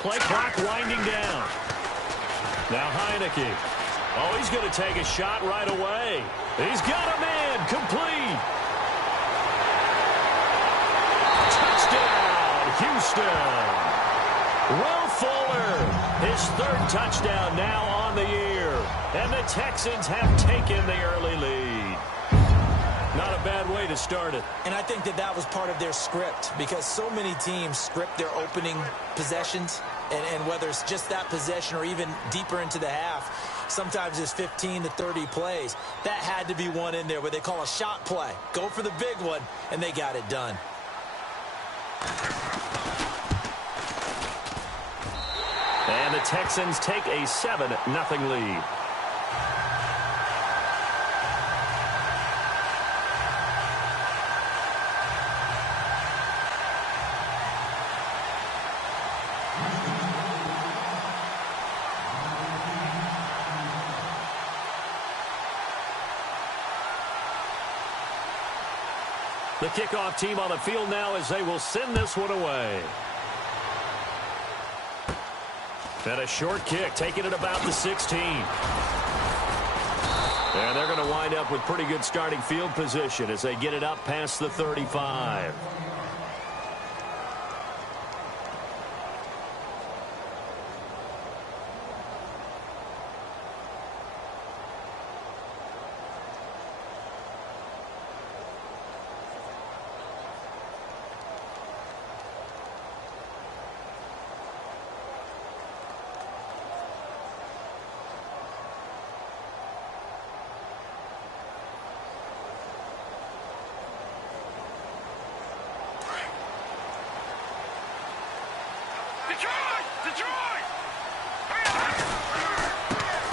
Play clock winding down. Now Heineke. Oh, he's going to take a shot right away. He's got a man. Complete. Touchdown, Houston. Will Fuller, his third touchdown now on the year. And the Texans have taken the early lead. Not a bad way to start it. And I think that was part of their script, because so many teams script their opening possessions, and whether it's just that possession or even deeper into the half, sometimes it's 15 to 30 plays. That had to be one in there where they call a shot play. Go for the big one, and they got it done. And the Texans take a 7-0 lead. The kickoff team on the field now as they will send this one away. And a short kick, taking it about the 16. And they're going to wind up with pretty good starting field position as they get it up past the 35.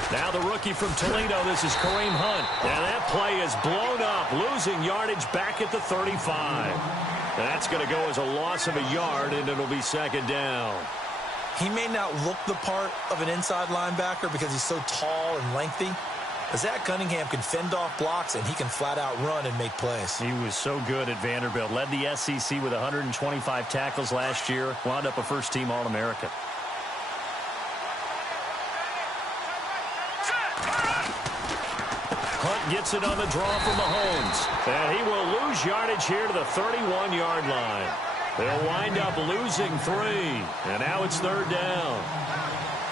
Now the rookie from Toledo, this is Kareem Hunt. And that play is blown up, losing yardage back at the 35. That's going to go as a loss of a yard, and it'll be second down. He may not look the part of an inside linebacker because he's so tall and lengthy. But Zach Cunningham can fend off blocks, and he can flat-out run and make plays. He was so good at Vanderbilt. Led the SEC with 125 tackles last year. Wound up a first-team All-American. Hunt gets it on the draw from Mahomes. And he will lose yardage here to the 31-yard line. They'll wind up losing 3. And now it's third down.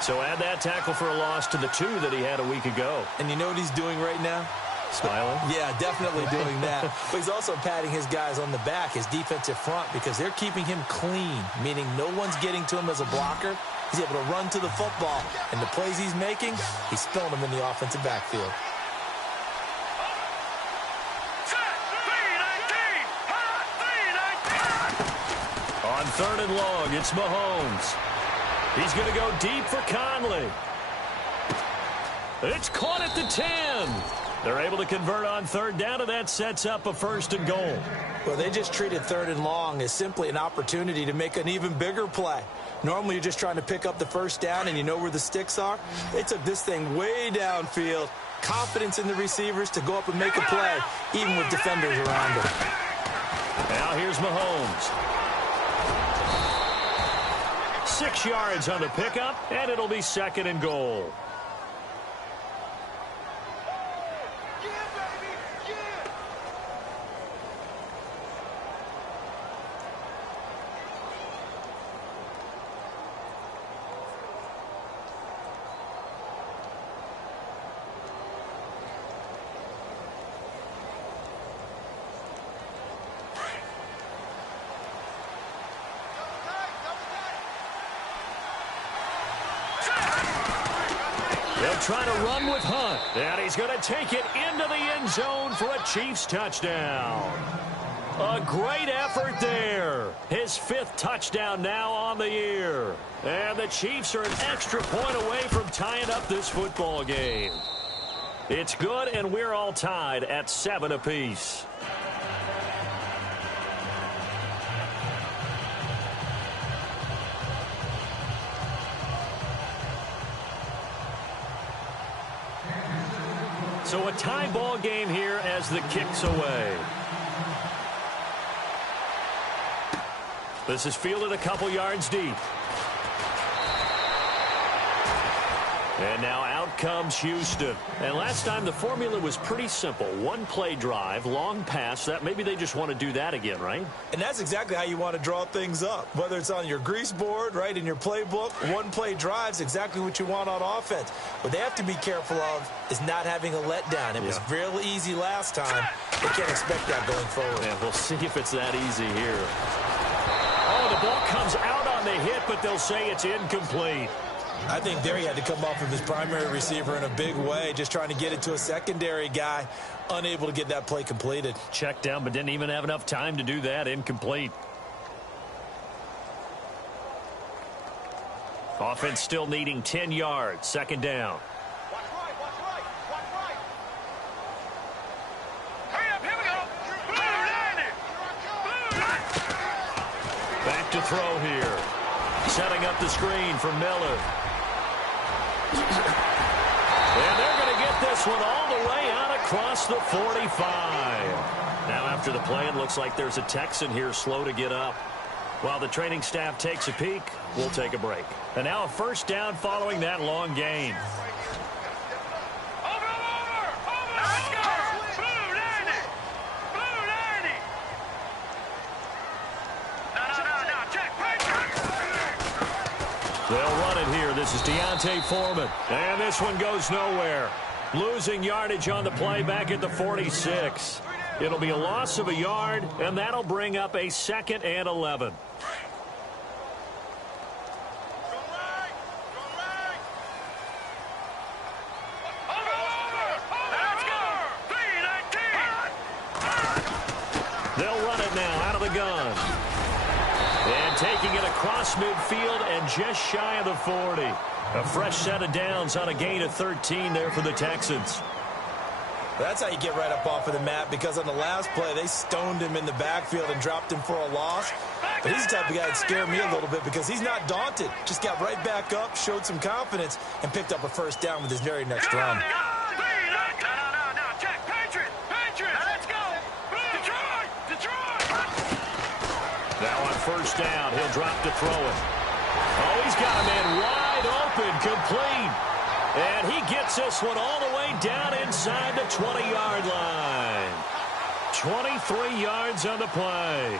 So add that tackle for a loss to the 2 that he had a week ago. And you know what he's doing right now? Smiling? Yeah, definitely doing that. But he's also patting his guys on the back, his defensive front, because they're keeping him clean, meaning no one's getting to him as a blocker. He's able to run to the football. And the plays he's making, he's filling them in the offensive backfield. On third and long, it's Mahomes. He's going to go deep for Conley. It's caught at the 10. They're able to convert on third down, and that sets up a first and goal. Well, they just treated third and long as simply an opportunity to make an even bigger play. Normally, you're just trying to pick up the first down, and you know where the sticks are. They took this thing way downfield. Confidence in the receivers to go up and make a play, even with defenders around them. Now here's Mahomes. 6 yards on the pickup, and it'll be second and goal. They'll try to run with Hunt, and he's going to take it into the end zone for a Chiefs touchdown. A great effort there. His 5th touchdown now on the year. And the Chiefs are an extra point away from tying up this football game. It's good, and we're all tied at 7 apiece. So a tie ball game here as the kick's away. This is fielded a couple yards deep. And now out comes Houston. And last time the formula was pretty simple. One play drive, long pass. That maybe they just want to do that again, right? And that's exactly how you want to draw things up. Whether it's on your grease board, right, in your playbook, one play drive's exactly what you want on offense. What they have to be careful of is not having a letdown. It was real easy last time. They can't expect that going forward. Yeah, we'll see if it's that easy here. Oh, the ball comes out on the hit, but they'll say it's incomplete. I think there he had to come off of his primary receiver in a big way, just trying to get it to a secondary guy, unable to get that play completed. Checked down, but didn't even have enough time to do that. Incomplete. Offense still needing 10 yards. Second down. Watch right, watch right, watch right. Hurry up, here we go. Back to throw here. Setting up the screen for Miller. And they're going to get this one all the way out across the 45. Now after the play, it looks like there's a Texan here slow to get up. While the training staff takes a peek, we'll take a break. And now a first down following that long gain. Over. Let's go. Blue 90. Blue 90. No. Check. They'll run it here. This is Deontay Foreman. And this one goes nowhere. Losing yardage on the play back at the 46. It'll be a loss of a yard, and that'll bring up a 2nd and 11. They'll run it now out of the gun. And taking it across midfield and just shy of the 40. A fresh set of downs on a gain of 13 there for the Texans. That's how you get right up off of the mat, because on the last play, they stoned him in the backfield and dropped him for a loss. But he's the type of guy that scared me a little bit because he's not daunted. Just got right back up, showed some confidence, and picked up a first down with his very next run. Check. Patriots. Let's go. Detroit. Now on first down, he'll drop to throw it. Oh, he's got a man wide open, complete. And he gets this one all the way down inside the 20-yard line. 23 yards on the play.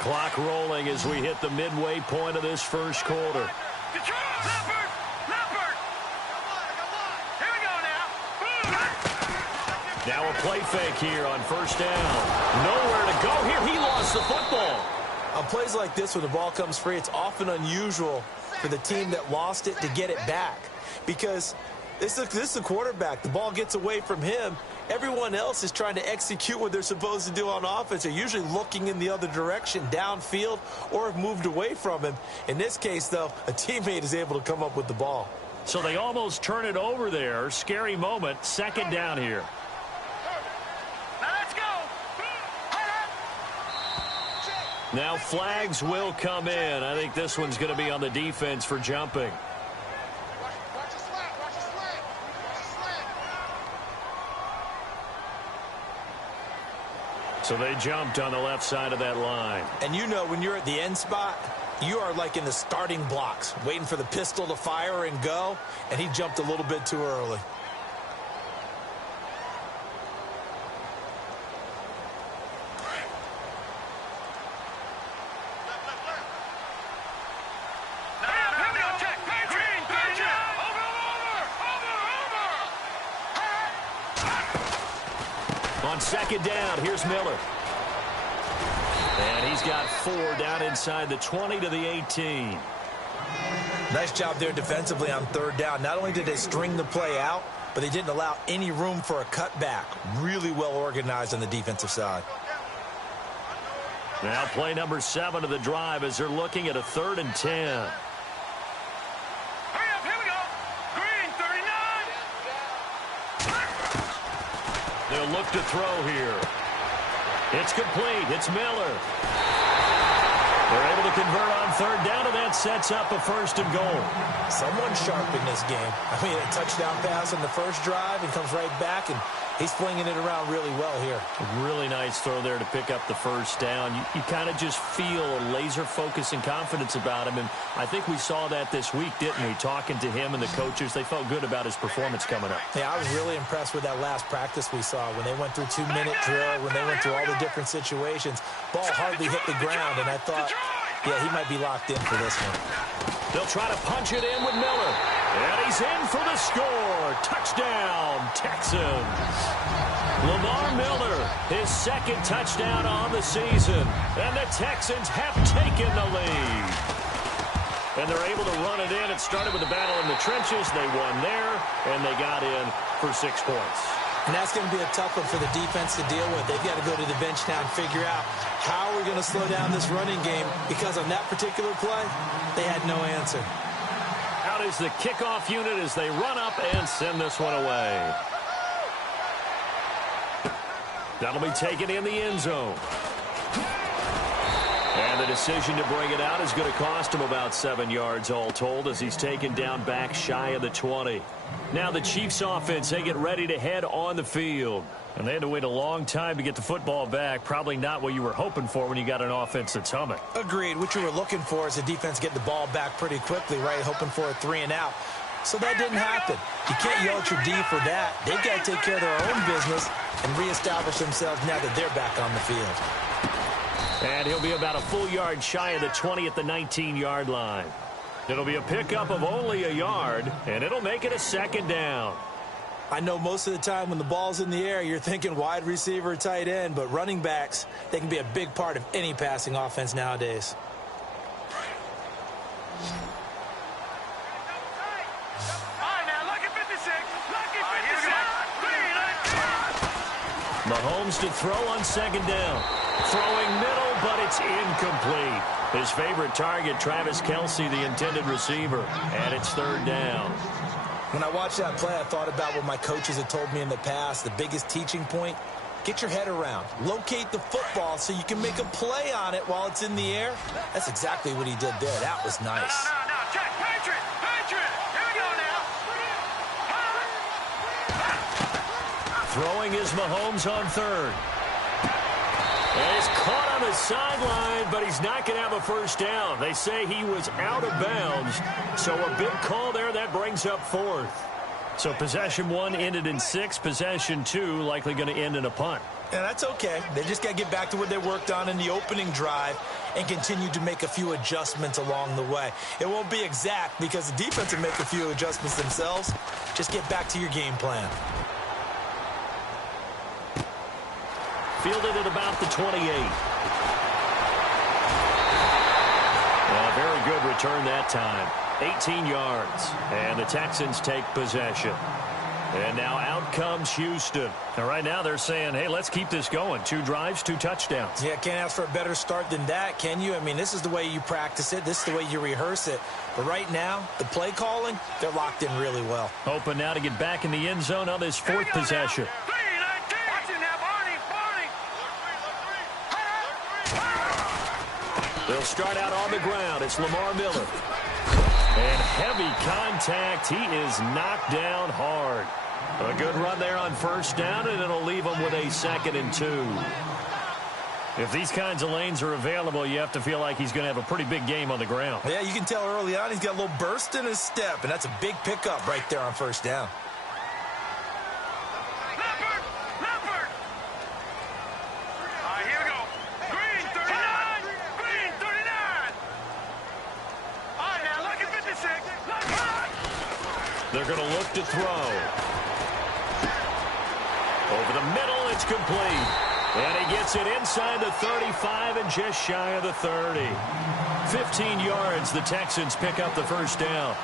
Clock rolling as we hit the midway point of this first quarter. Now a play fake here on first down. Nowhere to go here. He lost the football. On plays like this, when the ball comes free, it's often unusual for the team that lost it to get it back. Because this is the quarterback. The ball gets away from him. Everyone else is trying to execute what they're supposed to do on offense. They're usually looking in the other direction, downfield, or have moved away from him. In this case, though, a teammate is able to come up with the ball. So they almost turn it over there. Scary moment. Second down here. Now flags will come in. I think this one's going to be on the defense for jumping. Watch the slant. So they jumped on the left side of that line. And you know, when you're at the end spot, you are like in the starting blocks, waiting for the pistol to fire and go, and he jumped a little bit too early. On second down, here's Miller. And he's got 4 down inside the 20 to the 18. Nice job there defensively on third down. Not only did they string the play out, but they didn't allow any room for a cutback. Really well organized on the defensive side. Now play number 7 of the drive as they're looking at a 3rd and 10. They'll look to throw here. It's complete. It's Miller. They're able to convert on third down, and that sets up a 1st and goal. Someone sharp in this game. I mean, a touchdown pass on the first drive and comes right back and He's flinging it around really well here. A really nice throw there to pick up the first down. You kind of just feel a laser focus and confidence about him, and I think we saw that this week, didn't we? Talking to him and the coaches, they felt good about his performance coming up. Yeah, I was really impressed with that last practice we saw when they went through 2-minute drill, when they went through all the different situations. Ball hardly hit the ground, and I thought, yeah, he might be locked in for this one. They'll try to punch it in with Miller. And he's in for the score. Touchdown, Texans. Lamar Miller, his second touchdown on the season. And the Texans have taken the lead. And they're able to run it in. It started with a battle in the trenches. They won there, and they got in for 6 points. And that's going to be a tough one for the defense to deal with. They've got to go to the bench now and figure out how we're going to slow down this running game, because on that particular play, they had no answer. Out is the kickoff unit as they run up and send this one away. That'll be taken in the end zone. And the decision to bring it out is going to cost him about 7 yards all told, as he's taken down back shy of the 20. Now the Chiefs offense, they get ready to head on the field. And they had to wait a long time to get the football back. Probably not what you were hoping for when you got an offense that's humming. Agreed. What you were looking for is the defense get the ball back pretty quickly, right? Hoping for a 3 and out. So that didn't happen. You can't yell at your D for that. They've got to take care of their own business and reestablish themselves now that they're back on the field. And he'll be about a full yard shy of the 20 at the 19-yard line. It'll be a pickup of only a yard, and it'll make it a second down. I know most of the time when the ball's in the air, you're thinking wide receiver, tight end, but running backs, they can be a big part of any passing offense nowadays. Mahomes to throw on second down. Throwing middle, but it's incomplete. His favorite target, Travis Kelce, the intended receiver. And it's third down. When I watched that play, I thought about what my coaches had told me in the past. The biggest teaching point, get your head around. Locate the football so you can make a play on it while it's in the air. That's exactly what he did there. That was nice. No. Check. Patriot. Here we go now. Throwing is Mahomes on third. And he's caught on the sideline, but he's not going to have a first down. They say he was out of bounds, so a big call there. That brings up fourth. So possession 1 ended in 6. Possession 2 likely going to end in a punt. Yeah, that's okay. They just got to get back to what they worked on in the opening drive and continue to make a few adjustments along the way. It won't be exact because the defense will make a few adjustments themselves. Just get back to your game plan. Fielded at about the 28. Well, very good return that time. 18 yards. And the Texans take possession. And now out comes Houston. And right now they're saying, hey, let's keep this going. 2 drives, 2 touchdowns. Yeah, can't ask for a better start than that, can you? I mean, this is the way you practice it. This is the way you rehearse it. But right now, the play calling, they're locked in really well. Hoping now to get back in the end zone on this 4th possession. They'll start out on the ground. It's Lamar Miller. And heavy contact. He is knocked down hard. A good run there on first down, and it'll leave him with a 2nd and 2. If these kinds of lanes are available, you have to feel like he's going to have a pretty big game on the ground. Yeah, you can tell early on he's got a little burst in his step, and that's a big pickup right there on first down. They're going to look to throw. Over the middle, it's complete. And he gets it inside the 35 and just shy of the 30. 15 yards, the Texans pick up the first down.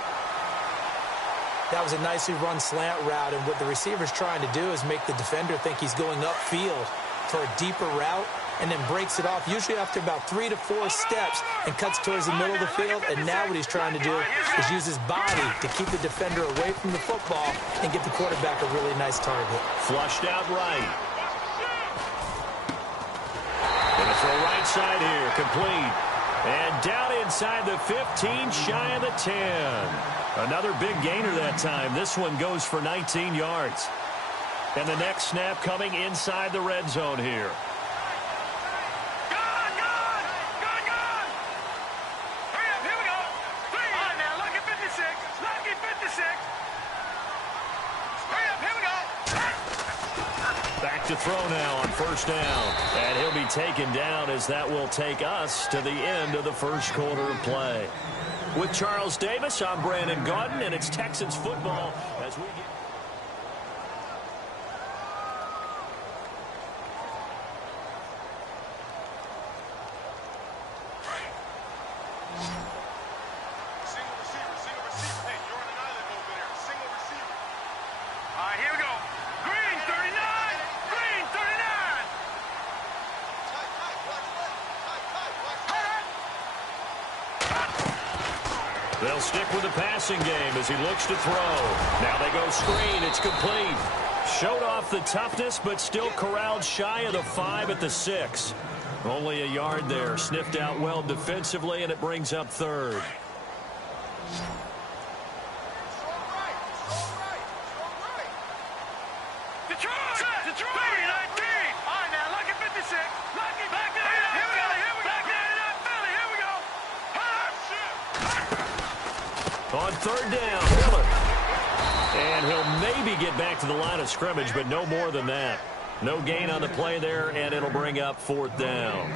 That was a nicely run slant route, and what the receiver's trying to do is make the defender think he's going upfield for a deeper route, and then breaks it off, usually after about 3 to 4 steps, and cuts towards the middle of the field. And now what he's trying to do is use his body to keep the defender away from the football and get the quarterback a really nice target. Flushed out right. Gonna throw right side here, complete. And down inside the 15, shy of the 10. Another big gainer that time. This one goes for 19 yards. And the next snap coming inside the red zone here. Gone! Hurry up, here we go. 3. All right, now, lucky 56. Lucky 56. Hurry up, here we go. Back to throw now on first down. And he'll be taken down as that will take us to the end of the first quarter of play. With Charles Davis, I'm Brandon Gaudin, and it's Texans football as we get... They'll stick with the passing game as he looks to throw. Now they go screen. It's complete. Showed off the toughness, but still corralled shy of the 5 at the 6. Only a yard there. Sniffed out well defensively, and it brings up third. On third down, Miller. And he'll maybe get back to the line of scrimmage, but no more than that. No gain on the play there, and it'll bring up fourth down.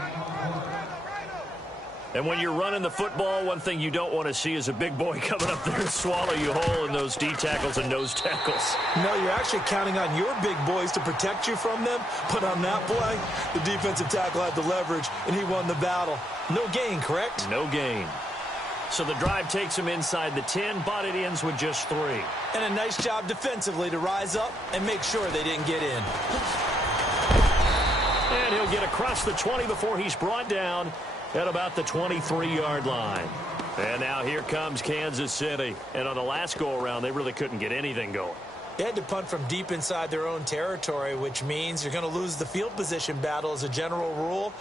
And when you're running the football, one thing you don't want to see is a big boy coming up there and swallow you whole in those D tackles and nose tackles. No, you're actually counting on your big boys to protect you from them. But on that play, the defensive tackle had the leverage, and he won the battle. No gain, correct? No gain. So the drive takes him inside the 10, but it ends with just 3. And a nice job defensively to rise up and make sure they didn't get in. And he'll get across the 20 before he's brought down at about the 23-yard line. And now here comes Kansas City. And on the last go-around, they really couldn't get anything going. They had to punt from deep inside their own territory, which means you're going to lose the field position battle as a general rule.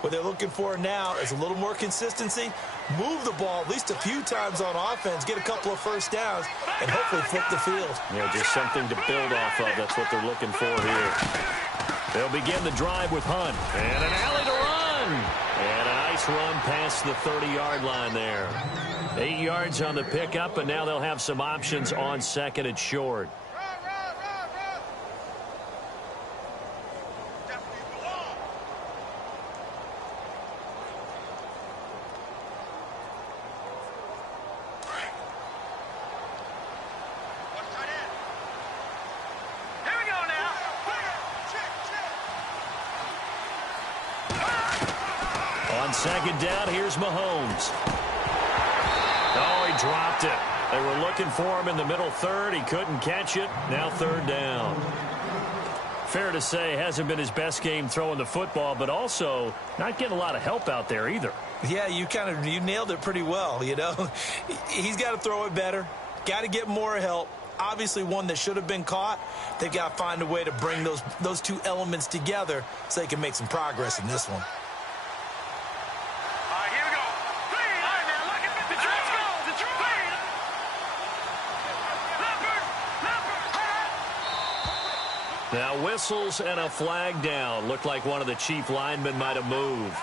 What they're looking for now is a little more consistency, move the ball at least a few times on offense, get a couple of first downs, and hopefully flip the field. Yeah, just something to build off of. That's what they're looking for here. They'll begin the drive with Hunt. And an alley to run. And a nice run past the 30-yard line there. 8 yards on the pickup, and now they'll have some options on second and short. Second down, here's Mahomes. Oh, he dropped it. They were looking for him in the middle third. He couldn't catch it. Now third down. Fair to say, hasn't been his best game throwing the football, but also not getting a lot of help out there either. Yeah, you nailed it pretty well, you know. He's got to throw it better. Got to get more help. Obviously one that should have been caught. They've got to find a way to bring those two elements together so they can make some progress in this one. Now whistles and a flag down. Looked like one of the chief linemen might have moved.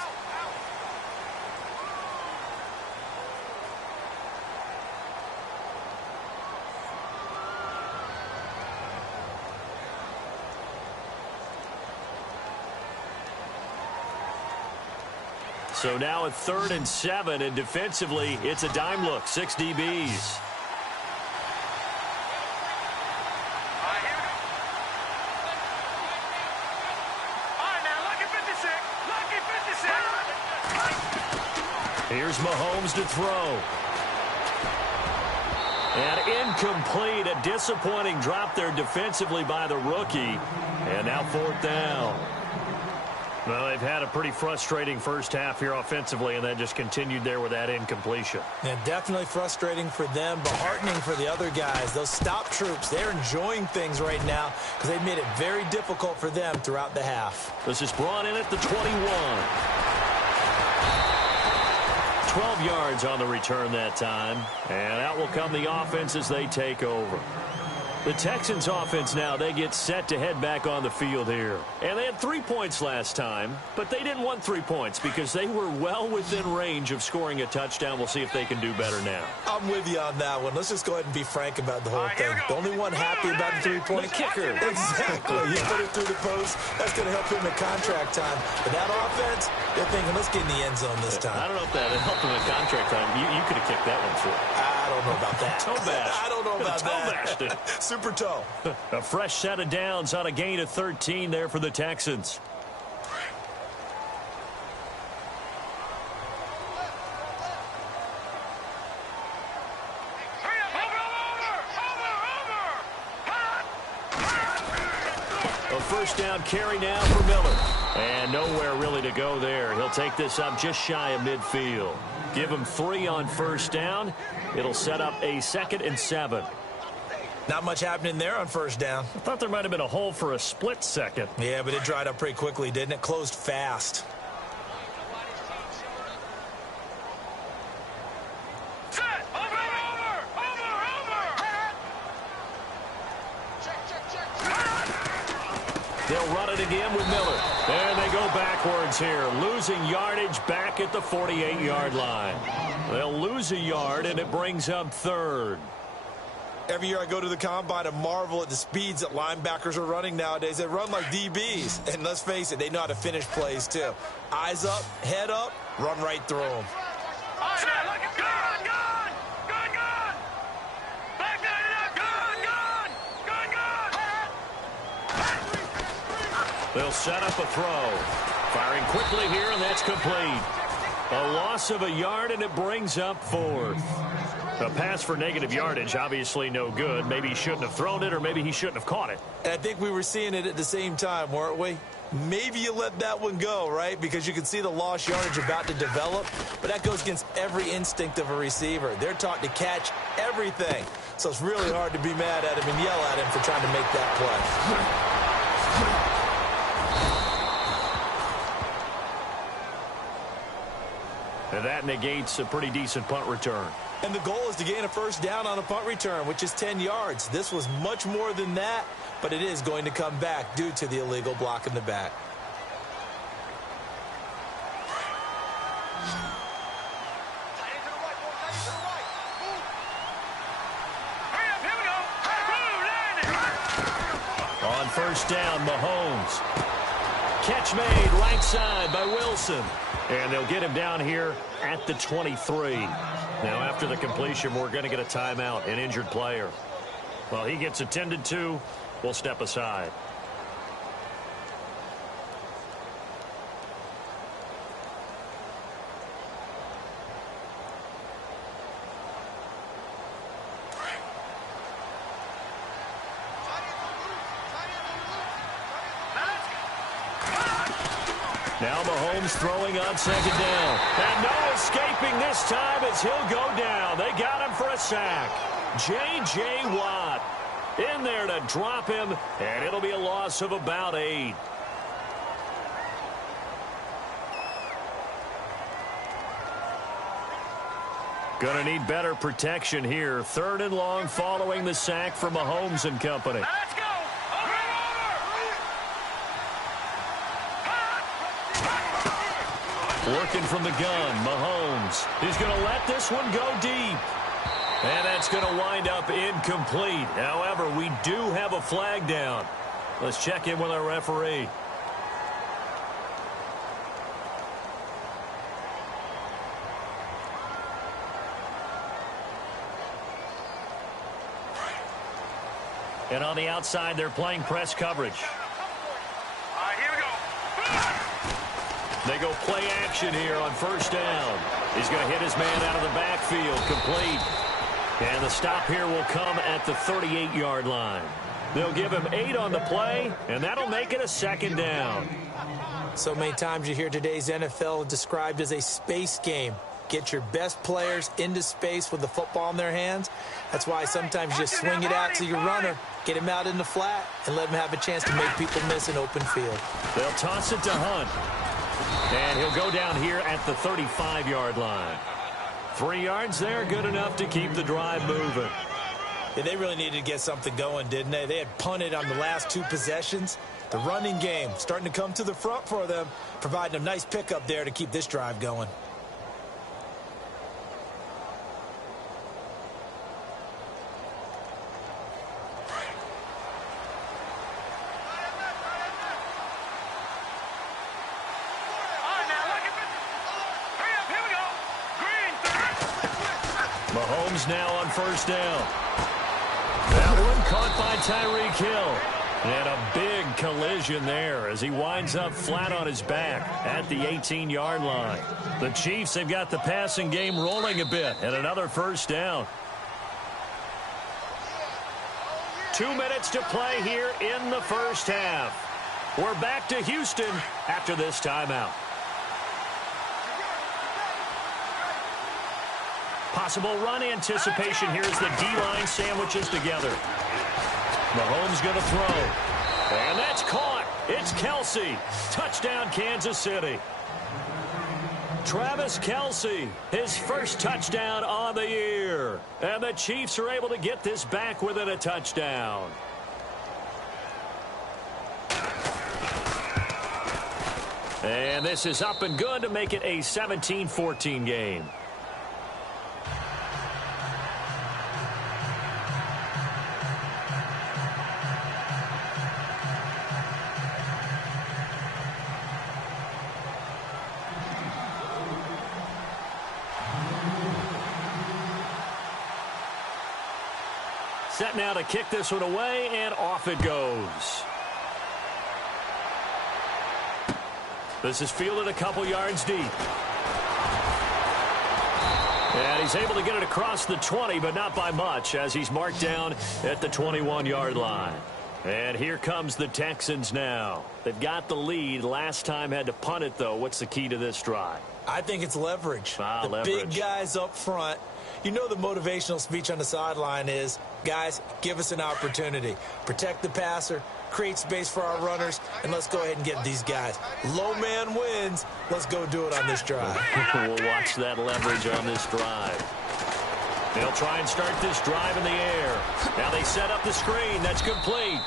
So now at 3rd and 7, and defensively, it's a dime look. 6 DBs. Here's Mahomes to throw. And incomplete. A disappointing drop there defensively by the rookie. And now 4th down. Well, they've had a pretty frustrating first half here offensively, and that just continued there with that incompletion. Yeah, definitely frustrating for them, but heartening for the other guys. Those stop troops, they're enjoying things right now because they've made it very difficult for them throughout the half. This is brought in at the 21. 12 yards on the return that time. And out will come the offense as they take over. The Texans offense now, they get set to head back on the field here. And they had 3 points last time, but they didn't want 3 points because they were well within range of scoring a touchdown. We'll see if they can do better now. I'm with you on that one. Let's just go ahead and be frank about the whole thing. The only one happy about the three-point kicker. Exactly. You put it through the post. That's going to help him in contract time. But that offense, they're thinking, let's get in the end zone this time. I don't know if that helped him in contract time. You could have kicked that one through. I don't know about that. Toe bash. I don't know about that. Toe bashed it. Super toe. A fresh set of downs on a gain of 13 there for the Texans. A first down carry now for Miller. And nowhere really to go there. He'll take this up just shy of midfield. Give him 3 on first down. It'll set up a 2nd and 7. Not much happening there on first down. I thought there might have been a hole for a split second. Yeah, but it dried up pretty quickly, didn't it? Closed fast. Set. Over. They'll run it again with Miller. And they go backwards here, losing yardage back at the 48-yard line. They'll lose a yard, and it brings up 3rd. Every year I go to the combine and marvel at the speeds that linebackers are running nowadays. They run like DBs. And let's face it, they know how to finish plays too. Eyes up, head up, run right through them. They'll set up a throw. Firing quickly here, and that's complete. A loss of a yard, and it brings up 4th. A pass for negative yardage, obviously no good. Maybe he shouldn't have thrown it, or maybe he shouldn't have caught it. And I think we were seeing it at the same time, weren't we? Maybe you let that one go, right? Because you can see the lost yardage about to develop. But that goes against every instinct of a receiver. They're taught to catch everything. So it's really hard to be mad at him and yell at him for trying to make that play. And that negates a pretty decent punt return. And the goal is to gain a first down on a punt return, which is 10 yards. This was much more than that, but it is going to come back due to the illegal block in the back. On first down, Mahomes. Catch made right side by Wilson. And they'll get him down here at the 23. Now, after the completion, we're going to get a timeout, an injured player. Well, he gets attended to. We'll step aside. Now Mahomes throwing on second down. And no escaping this time as he'll go down. They got him for a sack. J.J. Watt in there to drop him, and it'll be a loss of about 8. Gonna need better protection here. 3rd and long following the sack from Mahomes and company. Let's go. Working from the gun, Mahomes. He's going to let this one go deep. And that's going to wind up incomplete. However, we do have a flag down. Let's check in with our referee. And on the outside, they're playing press coverage. All right, here we go. They go play action here on first down. He's going to hit his man out of the backfield, complete. And the stop here will come at the 38-yard line. They'll give him 8 on the play, and that'll make it a 2nd down. So many times you hear today's NFL described as a space game. Get your best players into space with the football in their hands. That's why sometimes you just swing it out to your runner, get him out in the flat, and let him have a chance to make people miss an open field. They'll toss it to Hunt. And he'll go down here at the 35-yard line. 3 yards there, good enough to keep the drive moving. Yeah, they really needed to get something going, didn't they? They had punted on the last 2 possessions. The running game starting to come to the front for them, providing a nice pickup there to keep this drive going. Mahomes now on first down. That one caught by Tyreek Hill. And a big collision there as he winds up flat on his back at the 18-yard line. The Chiefs have got the passing game rolling a bit and another first down. 2 minutes to play here in the first half. We're back to Houston after this timeout. Possible run anticipation here as the D-line sandwiches together. Mahomes going to throw. And that's caught. It's Kelsey. Touchdown, Kansas City. Travis Kelsey, his first touchdown on the year. And the Chiefs are able to get this back within a touchdown. And this is up and good to make it a 17-14 game. Set now to kick this one away, and off it goes. This is fielded a couple yards deep. And he's able to get it across the 20, but not by much, as he's marked down at the 21-yard line. And here comes the Texans now. They've got the lead. Last time had to punt it, though. What's the key to this drive? I think it's leverage. Leverage. Big guys up front. You know the motivational speech on the sideline is, guys, give us an opportunity. Protect the passer, create space for our runners, and let's go ahead and get these guys. Low man wins. Let's go do it on this drive. We'll watch that leverage on this drive. They'll try and start this drive in the air. Now they set up the screen. That's complete.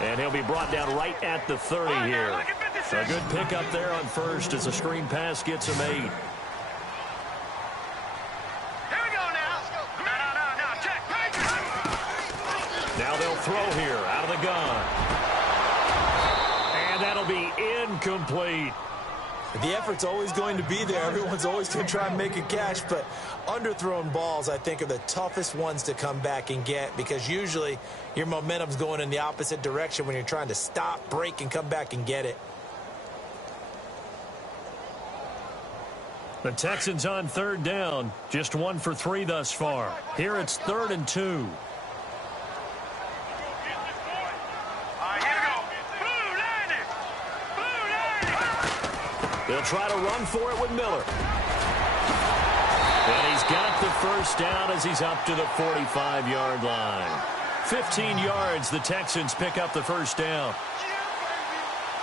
And he'll be brought down right at the 30 here. A good pickup there on first as the screen pass gets him 8. Now they'll throw here out of the gun. And that'll be incomplete. The effort's always going to be there. Everyone's always going to try and make a catch, but underthrown balls, I think, are the toughest ones to come back and get because usually your momentum's going in the opposite direction when you're trying to stop, break, and come back and get it. The Texans on third down, just 1 for 3 thus far. Here it's 3rd and 2. They'll try to run for it with Miller. And he's got the first down as he's up to the 45-yard line. 15 yards, the Texans pick up the first down.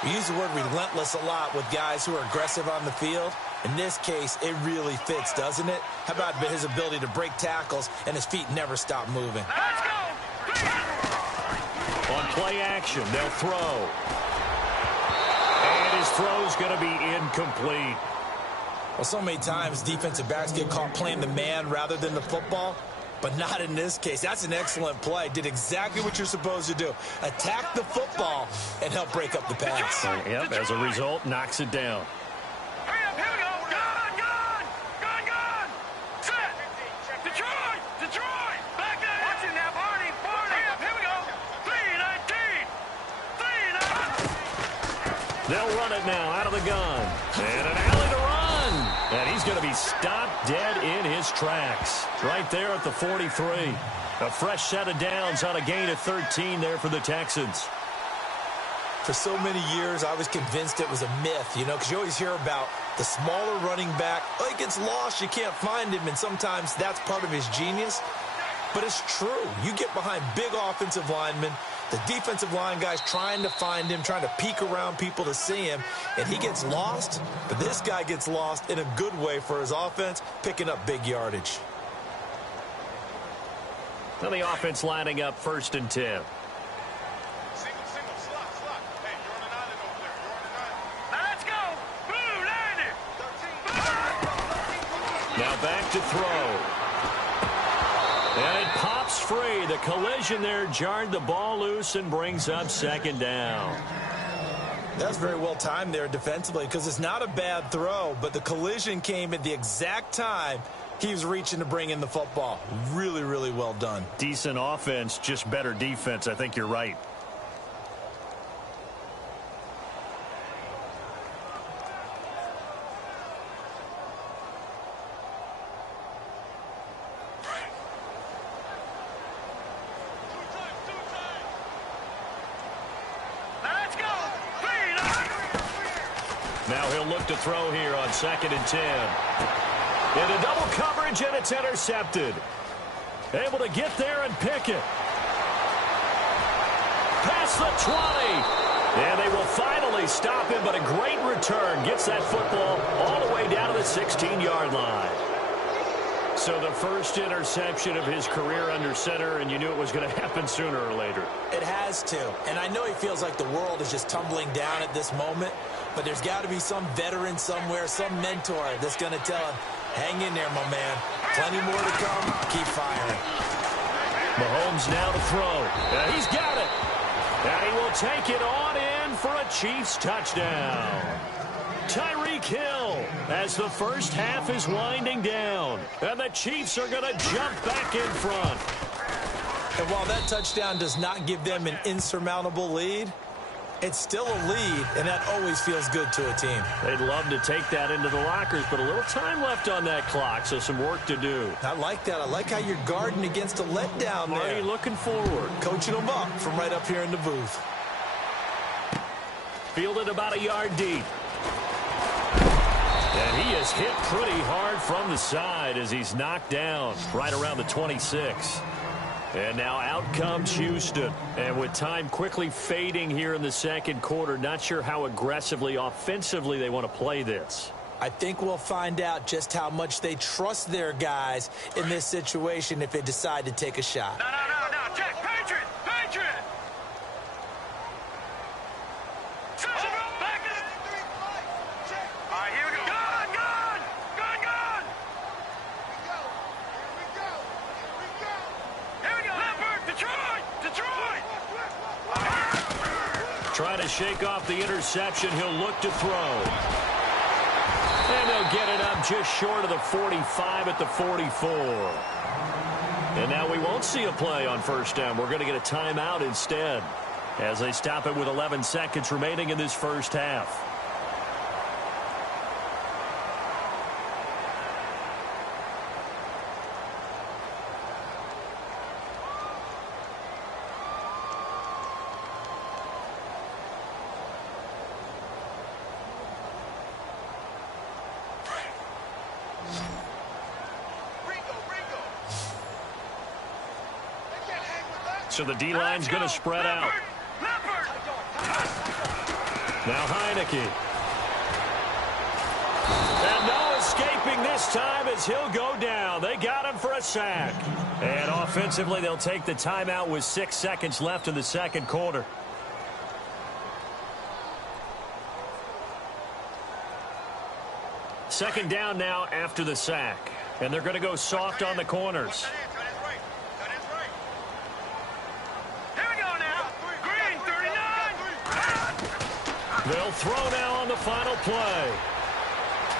We use the word relentless a lot with guys who are aggressive on the field. In this case, it really fits, doesn't it? How about his ability to break tackles and his feet never stop moving? Let's go! On play action, they'll throw. And his throw's going to be incomplete. Well, so many times defensive backs get caught playing the man rather than the football, but not in this case. That's an excellent play. Did exactly what you're supposed to do. Attack the football and help break up the pass. Yep, as a result, knocks it down. Hurry up, here we go. Gun! Set! Detroit! Back there! Watch it now, Barney! Hurry up, here we go. 3-19! They'll run it now out of the gun. And an alley to run. And he's going to be stopped dead in his tracks. Right there at the 43. A fresh set of downs on a gain of 13 there for the Texans. For so many years, I was convinced it was a myth, you know, because you always hear about the smaller running back. Oh, he gets lost, you can't find him, and sometimes that's part of his genius. But it's true. You get behind big offensive linemen, the defensive line guys trying to find him, trying to peek around people to see him, and he gets lost. But this guy gets lost in a good way for his offense, picking up big yardage. And the offense lining up 1st and 10. Single, slot. Hey, you're on an island over there. You're on an island. Now let's go. Blue, line it. 13. Now back to throw. And it pops free. The collision there jarred the ball loose and brings up 2nd down. That's very well timed there defensively because it's not a bad throw, but the collision came at the exact time he was reaching to bring in the football. Really, really well done. Decent offense, just better defense. I think you're right. Now he'll look to throw here on 2nd and 10. Into double coverage, and it's intercepted. Able to get there and pick it. Past the 20. And they will finally stop him, but a great return. Gets that football all the way down to the 16-yard line. So the first interception of his career under center, and you knew it was going to happen sooner or later. It has to. And I know he feels like the world is just tumbling down at this moment, but there's got to be some veteran somewhere, some mentor that's going to tell him, hang in there, my man. Plenty more to come. Keep firing. Mahomes now to throw. He's got it. And he will take it on in for a Chiefs touchdown. Tyreek Hill as the first half is winding down. And the Chiefs are going to jump back in front. And while that touchdown does not give them an insurmountable lead, it's still a lead, and that always feels good to a team. They'd love to take that into the lockers, but a little time left on that clock, so some work to do. I like that. I like how you're guarding against a letdown there. Already looking forward. Coaching them up from right up here in the booth. Fielded about a yard deep. And he is hit pretty hard from the side as he's knocked down right around the 26. And now out comes Houston. And with time quickly fading here in the second quarter, not sure how aggressively, offensively they want to play this. I think we'll find out just how much they trust their guys in this situation if they decide to take a shot. No. Check. Patriot. Back it. All right, here we go. Gun. Here we go. Leopard. Detroit. Trying to shake off the interception. He'll look to throw. And they'll get it up just short of the 45 at the 44. And now we won't see a play on first down. We're going to get a timeout instead as they stop it with 11 seconds remaining in this first half. So the D-line's going to spread out. Now Heineke. And no escaping this time as he'll go down. They got him for a sack. And offensively, they'll take the timeout with 6 seconds left in the second quarter. Second down now after the sack. And they're going to go soft on the corners. They'll throw now on the final play.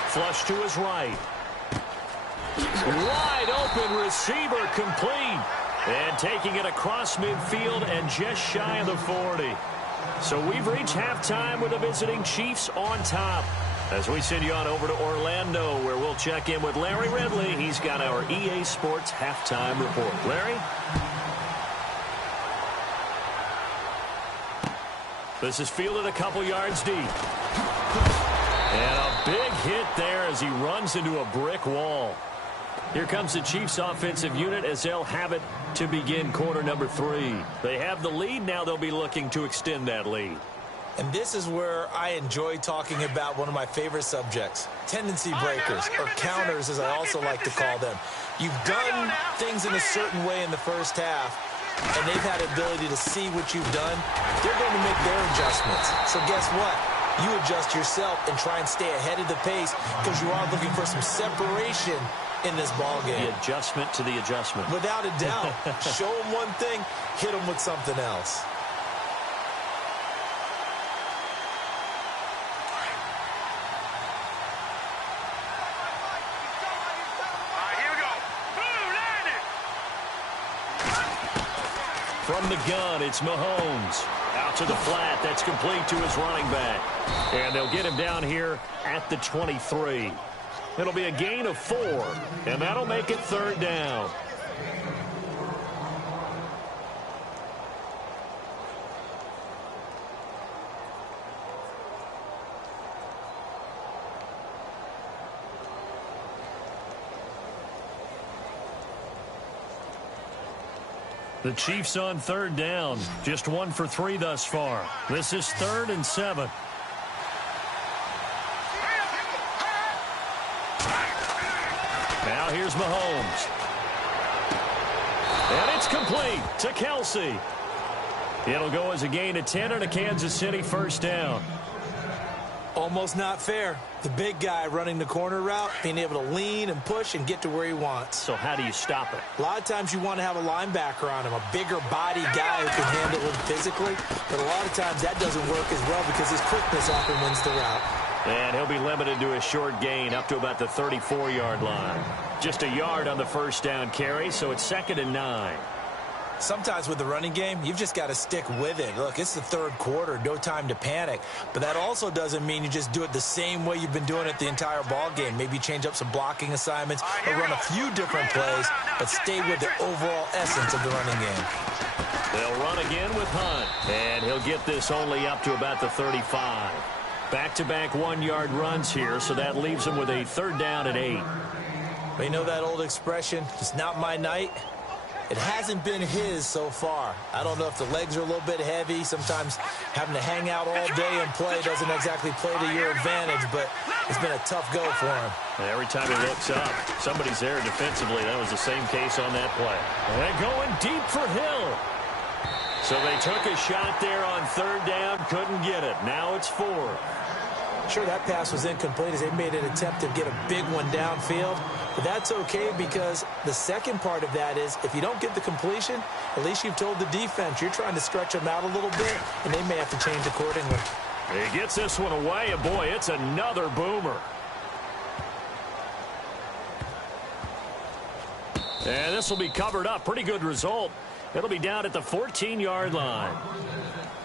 Flush to his right. Wide open receiver complete. And taking it across midfield and just shy of the 40. So we've reached halftime with the visiting Chiefs on top. As we send you on over to Orlando, where we'll check in with Larry Ridley. He's got our EA Sports halftime report. Larry? This is fielded a couple yards deep. And a big hit there as he runs into a brick wall. Here comes the Chiefs offensive unit as they'll have it to begin quarter number 3. They have the lead. Now they'll be looking to extend that lead. And this is where I enjoy talking about one of my favorite subjects, tendency breakers, or counters as I also like to call them. You've done things in a certain way in the first half, and they've had the ability to see what you've done. They're going to make their adjustments. So guess what? You adjust yourself and try and stay ahead of the pace because you are looking for some separation in this ball game. The adjustment to the adjustment. Without a doubt. Show them one thing, hit them with something else. From the gun, it's Mahomes. Out to the flat. That's complete to his running back. And they'll get him down here at the 23. It'll be a gain of 4, and that'll make it 3rd down. The Chiefs on 3rd down. Just 1 for 3 thus far. This is 3rd and 7. Now here's Mahomes. And it's complete to Kelsey. It'll go as a gain of 10 and a Kansas City 1st down. Almost not fair. The big guy running the corner route, being able to lean and push and get to where he wants. So how do you stop it? A lot of times you want to have a linebacker on him, a bigger body guy who can handle him physically. But a lot of times that doesn't work as well because his quickness often wins the route. And he'll be limited to a short gain up to about the 34-yard line. Just a yard on the 1st down carry, so it's 2nd and 9. Sometimes with the running game, you've just got to stick with it. Look, it's the 3rd quarter, no time to panic. But that also doesn't mean you just do it the same way you've been doing it the entire ball game. Maybe change up some blocking assignments or run a few different plays, but stay with the overall essence of the running game. They'll run again with Hunt, and he'll get this only up to about the 35. Back-to-back 1-yard runs here, so that leaves him with a 3rd down and 8. But you know that old expression, it's not my night? It hasn't been his so far. I don't know if the legs are a little bit heavy. Sometimes having to hang out all day and play doesn't exactly play to your advantage, but it's been a tough go for him. Every time he looks up, somebody's there defensively. That was the same case on that play. And going deep for Hill. So they took a shot there on 3rd down, couldn't get it. Now it's 4. Sure, that pass was incomplete as they made an attempt to get a big one downfield. But that's okay because the second part of that is if you don't get the completion, at least you've told the defense you're trying to stretch them out a little bit, and they may have to change accordingly. He gets this one away, and boy, it's another boomer. And this will be covered up. Pretty good result. It'll be down at the 14-yard line.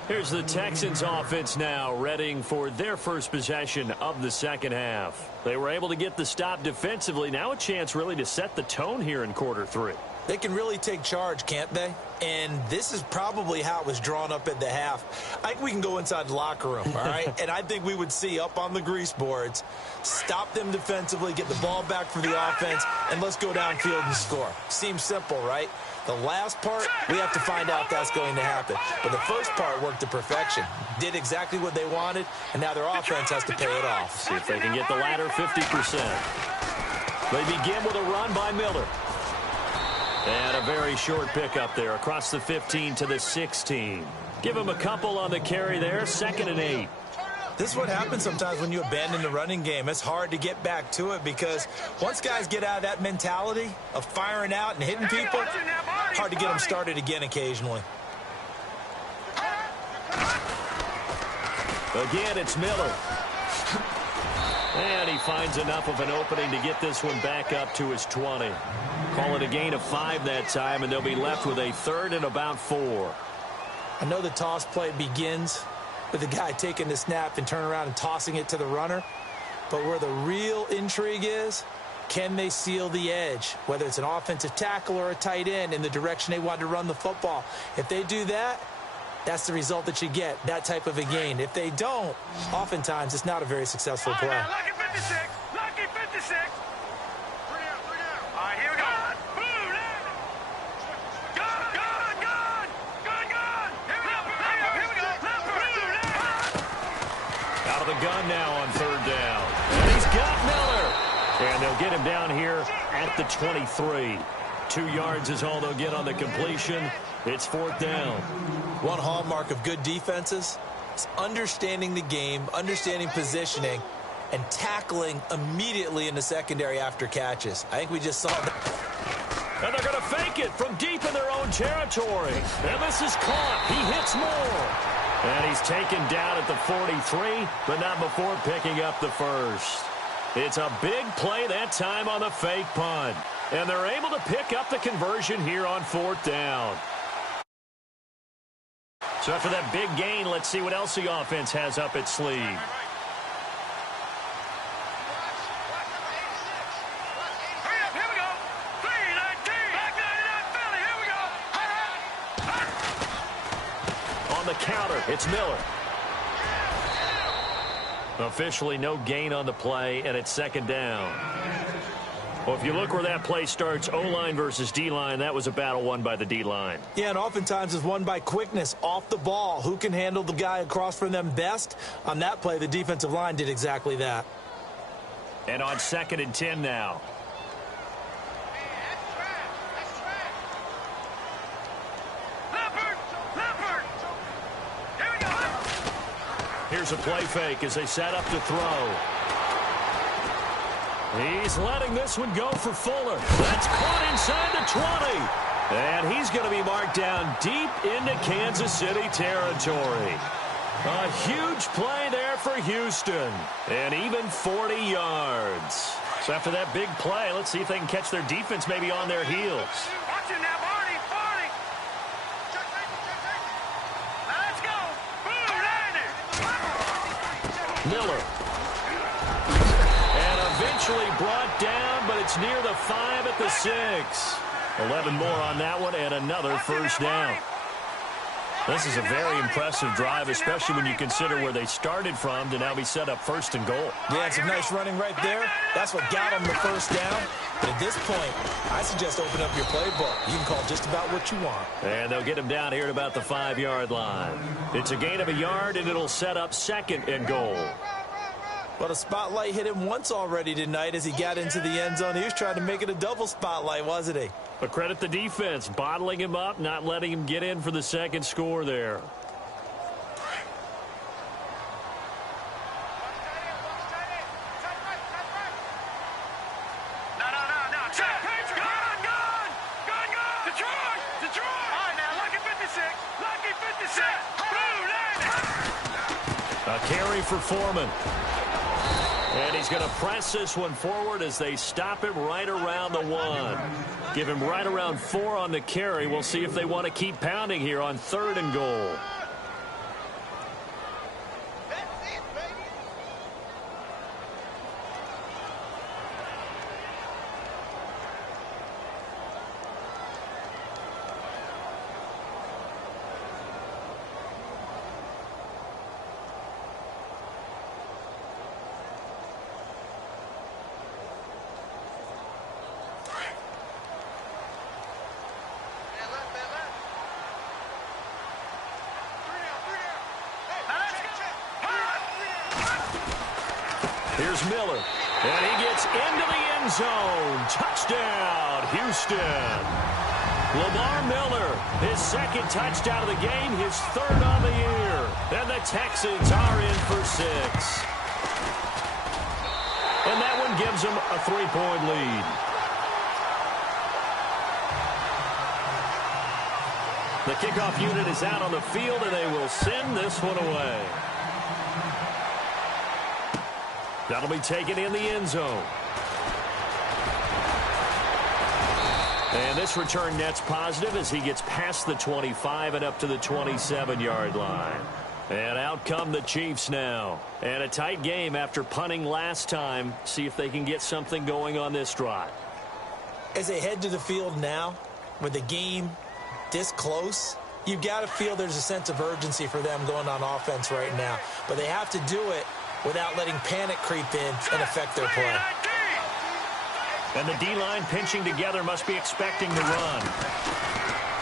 Here's the Texans offense now, readying for their first possession of the 2nd half. They were able to get the stop defensively. Now a chance really to set the tone here in quarter 3. They can really take charge, can't they? And this is probably how it was drawn up at the half. I think we can go inside the locker room, all right? And I think we would see up on the grease boards, stop them defensively, get the ball back for the offense, and let's go downfield and score. Seems simple, right? The last part, we have to find out that's going to happen. But the first part worked to perfection. Did exactly what they wanted, and now their offense has to pay it off. See if they can get the latter 50%. They begin with a run by Miller. And a very short pickup there across the 15 to the 16. Give him a couple on the carry there, 2nd and 8. This is what happens sometimes when you abandon the running game. It's hard to get back to it because once guys get out of that mentality of firing out and hitting people, hard to get them started again occasionally. Again, it's Miller. And he finds enough of an opening to get this one back up to his 20. Call it a gain of 5 that time, and they'll be left with a 3rd and about 4. I know the toss play begins with the guy taking the snap and turn around and tossing it to the runner. But where the real intrigue is, can they seal the edge? Whether it's an offensive tackle or a tight end in the direction they want to run the football. If they do that, that's the result that you get, that type of a gain. If they don't, oftentimes it's not a very successful play. Lucky 56. Lucky 56. All right, here we go. Boom. Gun. Here we go. Out of the gun now on 3rd down. And he's got Miller. And they'll get him down here at the 23. 2 yards is all they'll get on the completion. It's 4th down. One hallmark of good defenses is understanding the game, understanding positioning, and tackling immediately in the secondary after catches. I think we just saw that. And they're going to fake it from deep in their own territory. And this is caught. He hits more. And he's taken down at the 43, but not before picking up the first. It's a big play that time on the fake punt. And they're able to pick up the conversion here on 4th down. So after that big gain, let's see what else the offense has up its sleeve. Here we go. 3-19. Back 99 Philly. Here we go. On the counter, it's Miller. Officially no gain on the play, and it's 2nd down. Well, if you look where that play starts, O-line versus D-line, that was a battle won by the D-line. Yeah, and oftentimes it's won by quickness off the ball. Who can handle the guy across from them best? On that play, the defensive line did exactly that. And on 2nd and 10 now. Here we go. Here's a play fake as they set up to throw. He's letting this one go for Fuller. That's caught inside the 20. And he's going to be marked down deep into Kansas City territory. A huge play there for Houston. And even 40 yards. So after that big play, let's see if they can catch their defense maybe on their heels. Watch him now, Barney. Barney. Let's go. Boom, landed. Miller. And eventually brought down, but it's near the 5 at the 6. 11 more on that one and another first down. This is a very impressive drive, especially when you consider where they started from to now be set up 1st and goal. Yeah, it's a nice running right there. That's what got them the first down. But at this point, I suggest open up your playbook. You can call just about what you want. And they'll get him down here at about the 5-yard line. It's a gain of a yard, and it'll set up 2nd and goal. Well, the spotlight hit him once already tonight as he got into the end zone. He was trying to make it a double spotlight, wasn't he? But credit the defense, bottling him up, not letting him get in for the 2nd score there. No. Check. Gone. Detroit. All right, now, lucky 56. Boom, landed. A carry for Foreman. And he's going to press this one forward as they stop him right around the 1. Give him right around 4 on the carry. We'll see if they want to keep pounding here on 3rd and goal. Here's Miller, and he gets into the end zone. Touchdown, Houston. Lamar Miller, his 2nd touchdown of the game, his 3rd on the year. And the Texans are in for 6. And that one gives them a 3-point lead. The kickoff unit is out on the field, and they will send this one away. That'll be taken in the end zone. And this return net's positive as he gets past the 25 and up to the 27-yard line. And out come the Chiefs now. And a tight game after punting last time. See if they can get something going on this drive. As they head to the field now, with the game this close, you've got to feel there's a sense of urgency for them going on offense right now. But they have to do it without letting panic creep in and affect their play. And the D-line pinching together must be expecting to run.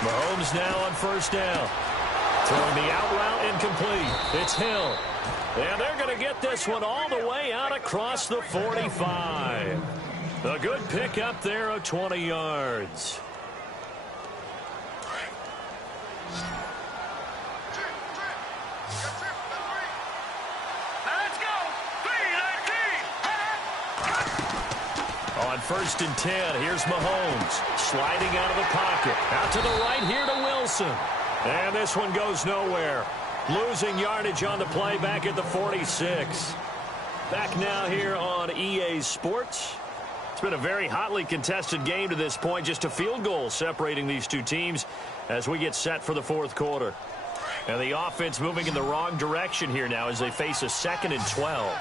Mahomes now on 1st down. Throwing the out route incomplete. It's Hill. And they're going to get this one all the way out across the 45. A good pick up there of 20 yards. On 1st and 10, here's Mahomes. Sliding out of the pocket. Out to the right here to Wilson. And this one goes nowhere. Losing yardage on the play back at the 46. Back now here on EA Sports. It's been a very hotly contested game to this point. Just a field goal separating these two teams as we get set for the 4th quarter. And the offense moving in the wrong direction here now as they face a 2nd and 12.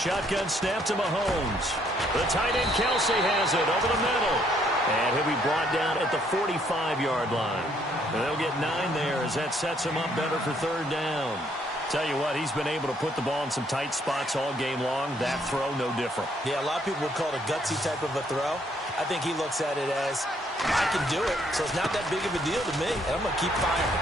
Shotgun snap to Mahomes. The tight end Kelsey has it over the middle. And he'll be brought down at the 45-yard line. And they'll get 9 there as that sets him up better for 3rd down. Tell you what, he's been able to put the ball in some tight spots all game long. That throw, no different. Yeah, a lot of people would call it a gutsy type of a throw. I think he looks at it as, I can do it, so it's not that big of a deal to me, and I'm going to keep firing.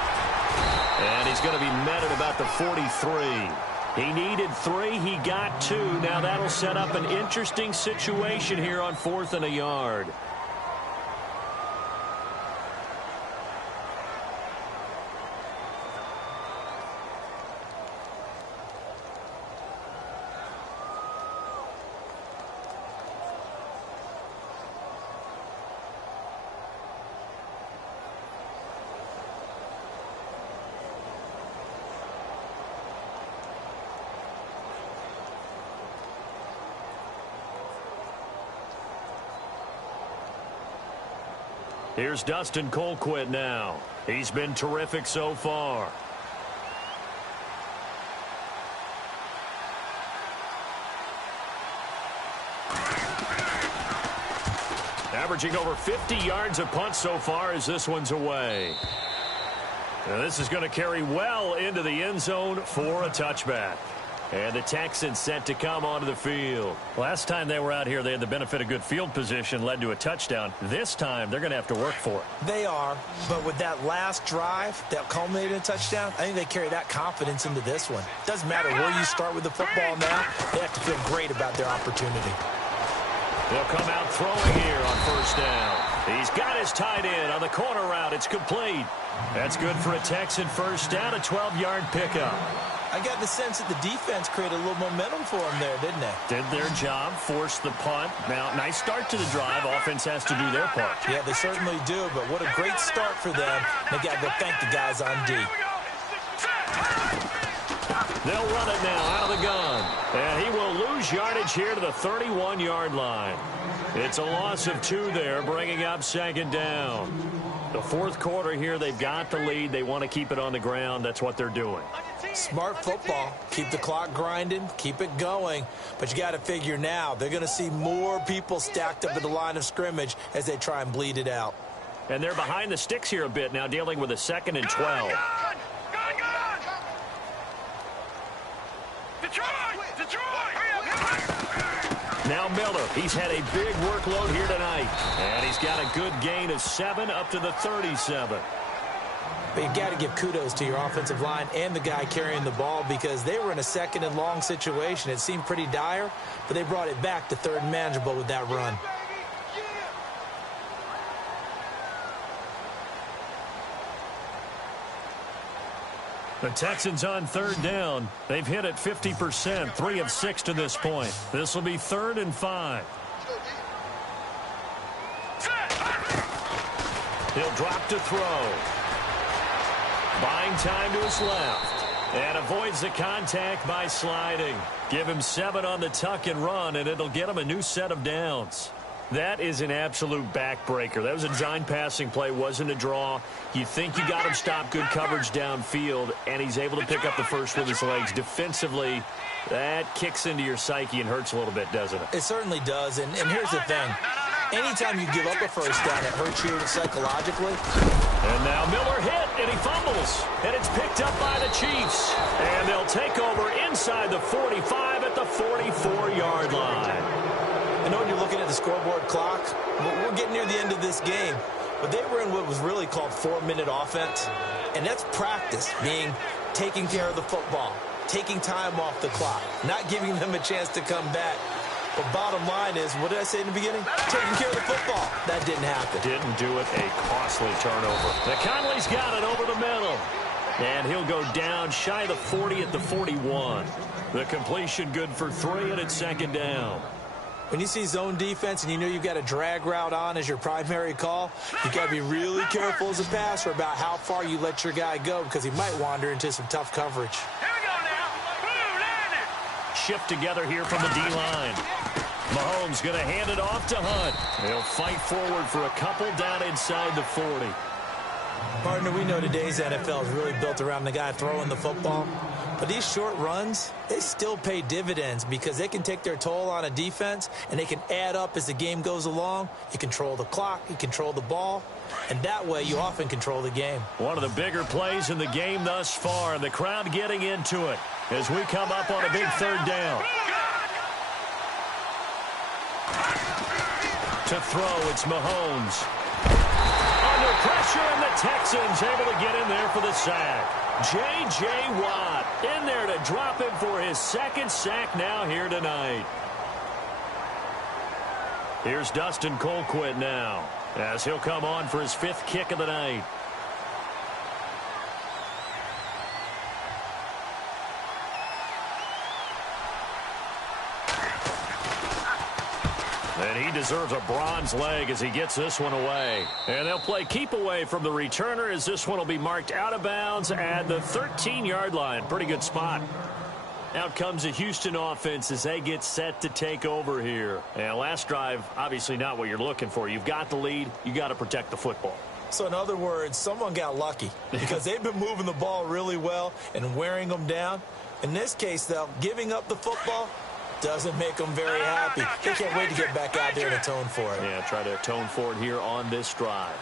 And he's going to be met at about the 43. He needed 3. He got 2. Now that'll set up an interesting situation here on 4th and a yard. Here's Dustin Colquitt now. He's been terrific so far. Averaging over 50 yards a punt so far as this one's away. Now this is going to carry well into the end zone for a touchback. And the Texans set to come onto the field. Last time they were out here, they had the benefit of good field position, led to a touchdown. This time, they're going to have to work for it. They are, but with that last drive that culminated in a touchdown, I think they carry that confidence into this one. Doesn't matter where you start with the football now, they have to feel great about their opportunity. They'll come out throwing here on 1st down. He's got his tight end on the corner route. It's complete. That's good for a Texan 1st down, a 12-yard pickup. I got the sense that the defense created a little momentum for them there, didn't they? Did their job, forced the punt. Now, nice start to the drive. Offense has to do their part. Yeah, they certainly do, but what a great start for them. They got to go thank the guys on D. They'll run it now out of the gun. And he will lose yardage here to the 31-yard line. It's a loss of 2 there, bringing up 2nd down. The 4th quarter here, they've got the lead. They want to keep it on the ground. That's what they're doing. Smart football. Keep the clock grinding. Keep it going. But you got to figure now, they're going to see more people stacked up at the line of scrimmage as they try and bleed it out. And they're behind the sticks here a bit now, dealing with a 2nd and 12. Now Miller, he's had a big workload here tonight. And he's got a good gain of 7 up to the 37. But you got to give kudos to your offensive line and the guy carrying the ball because they were in a 2nd and long situation. It seemed pretty dire, but they brought it back to 3rd and manageable with that run. The Texans on 3rd down. They've hit it 50%, 3 of 6 to this point. This will be 3rd and 5. He'll drop to throw. Buying time to his left. And avoids the contact by sliding. Give him 7 on the tuck and run, and it'll get him a new set of downs. That is an absolute backbreaker. That was a design passing play, wasn't a draw. You think you got him stopped, good coverage downfield, and he's able to pick up the first with his legs. Defensively, that kicks into your psyche and hurts a little bit, doesn't it? It certainly does, and here's the thing. Anytime you give up a 1st down, it hurts you psychologically. And now Miller hit, and he fumbles. And it's picked up by the Chiefs. And they'll take over inside the 45 at the 44-yard line. I know when you're looking at the scoreboard clock, we're getting near the end of this game, but they were in what was really called 4-minute offense, and that's practice, being taking care of the football, taking time off the clock, not giving them a chance to come back. But bottom line is, what did I say in the beginning? Taking care of the football. That didn't happen. Didn't do it. A costly turnover. McConley's got it over the middle. And he'll go down shy of the 40 at the 41. The completion good for 3, and it's second down. When you see zone defense and you know you've got a drag route on as your primary call, you've got to be really careful as a passer about how far you let your guy go because he might wander into some tough coverage. Here we go now. Boom, landed. Shift together here from the D-line. Mahomes going to hand it off to Hunt. He'll fight forward for a couple down inside the 40. Partner, we know today's NFL is really built around the guy throwing the football. But these short runs, they still pay dividends because they can take their toll on a defense and they can add up as the game goes along. You control the clock, you control the ball, and that way you often control the game. One of the bigger plays in the game thus far, and the crowd getting into it as we come up on a big third down. To throw, it's Mahomes. Under pressure, and the Texans able to get in there for the sack. J.J. Watt in there to drop him for his second sack now here tonight. Here's Dustin Colquitt now as he'll come on for his 5th kick of the night. And he deserves a bronze leg as he gets this one away. And they'll play keep away from the returner as this one will be marked out of bounds at the 13-yard line. Pretty good spot. Out comes the Houston offense as they get set to take over here. And last drive, obviously not what you're looking for. You've got the lead. You got to protect the football. So in other words, someone got lucky because they've been moving the ball really well and wearing them down. In this case, though, giving up the football doesn't make them very happy. They can't wait to get back out there and atone for it. Yeah, try to atone for it here on this drive.